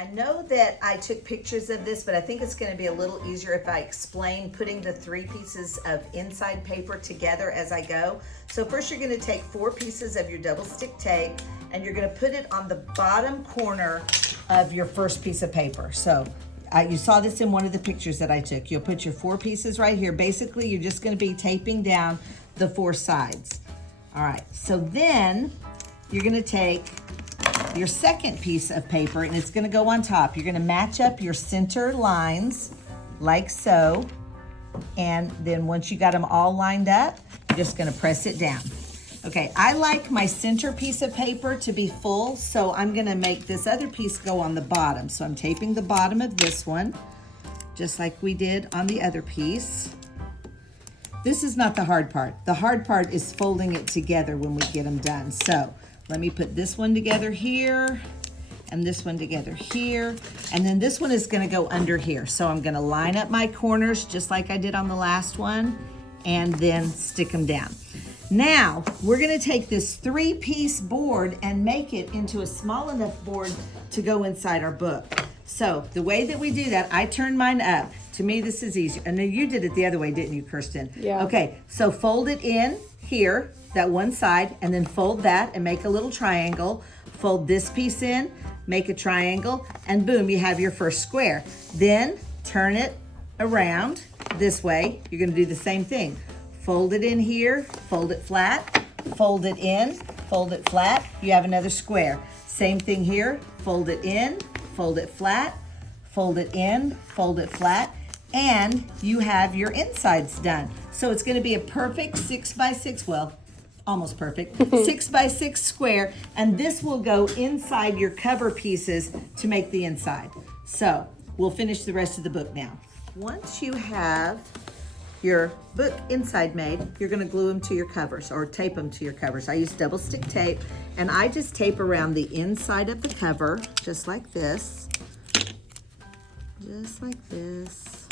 I know that I took pictures of this, but I think it's going to be a little easier if I explain putting the 3 pieces of inside paper together as I go. So first you're going to take 4 pieces of your double stick tape and you're going to put it on the bottom corner of your first piece of paper. So you saw this in one of the pictures that I took. You'll put your 4 pieces right here. Basically, you're just going to be taping down the 4 sides. All right, so then you're going to take your second piece of paper and it's going to go on top. You're going to match up your center lines like so. And then once you got them all lined up, you're just going to press it down. Okay, I like my center piece of paper to be full, so I'm going to make this other piece go on the bottom. So I'm taping the bottom of this one, just like we did on the other piece. This is not the hard part. The hard part is folding it together when we get them done. So let me put this one together here and this one together here. And then this one is gonna go under here. So I'm gonna line up my corners just like I did on the last one and then stick them down. Now, we're gonna take this 3-piece board and make it into a small enough board to go inside our book. So the way that we do that, I turn mine up. To me, this is easier. I know you did it the other way, didn't you, Kirsten? Yeah. Okay, so fold it in here, that one side, and then fold that and make a little triangle. Fold this piece in, make a triangle, and boom, you have your first square. Then turn it around this way. You're gonna do the same thing. Fold it in here, fold it flat, fold it in, fold it flat, you have another square. Same thing here, fold it in, fold it flat, fold it in, fold it flat, and you have your insides done. So it's gonna be a perfect 6x6, well, almost perfect, 6x6 square, and this will go inside your cover pieces to make the inside. So we'll finish the rest of the book now. Once you have your book inside made, you're gonna glue them to your covers or tape them to your covers. I use double stick tape and I just tape around the inside of the cover, just like this. Just like this.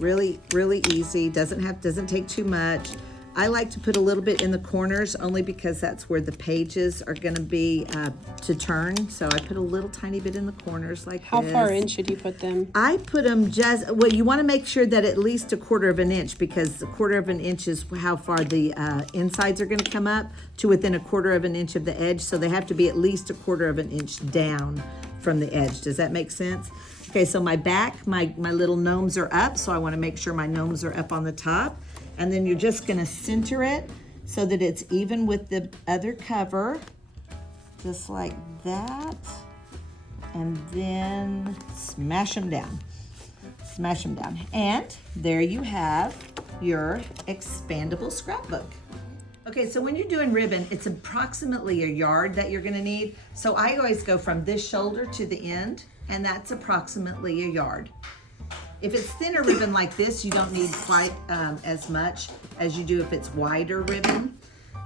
Really, really easy, doesn't take too much. I like to put a little bit in the corners only because that's where the pages are gonna be to turn. So I put a little tiny bit in the corners like How this. far in should you put them? I put them just, well, you wanna make sure that at least 1/4 of an inch because 1/4 of an inch is how far the insides are gonna come up to within 1/4 of an inch of the edge. So they have to be at least 1/4 of an inch down from the edge. Does that make sense? Okay, so my back, my little gnomes are up. So I wanna make sure my gnomes are up on the top. And then you're just gonna center it so that it's even with the other cover, just like that. And then smash them down. Smash them down. And there you have your expandable scrapbook. Okay, so when you're doing ribbon, it's approximately 1 yard that you're gonna need. So I always go from this shoulder to the end, and that's approximately 1 yard. If it's thinner ribbon like this, you don't need quite as much as you do if it's wider ribbon.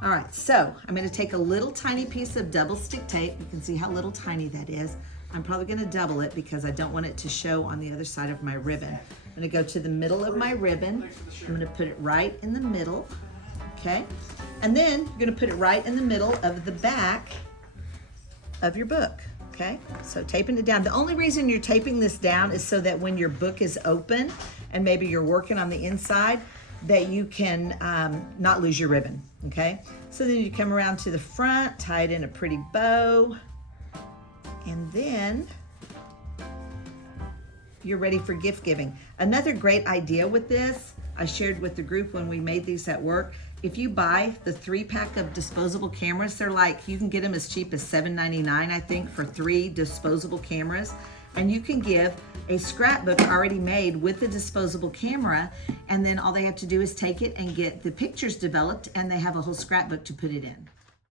All right, so I'm gonna take a little tiny piece of double stick tape. You can see how little tiny that is. I'm probably gonna double it because I don't want it to show on the other side of my ribbon. I'm gonna go to the middle of my ribbon. I'm gonna put it right in the middle, okay? And then you're gonna put it right in the middle of the back of your book. Okay, so taping it down. The only reason you're taping this down is so that when your book is open and maybe you're working on the inside, that you can not lose your ribbon, okay? So then you come around to the front, tie it in a pretty bow, and then you're ready for gift giving. Another great idea with this, I shared with the group when we made these at work. If you buy the 3-pack of disposable cameras, they're like, you can get them as cheap as $7.99, I think, for 3 disposable cameras. And you can give a scrapbook already made with the disposable camera, and then all they have to do is take it and get the pictures developed, and they have a whole scrapbook to put it in.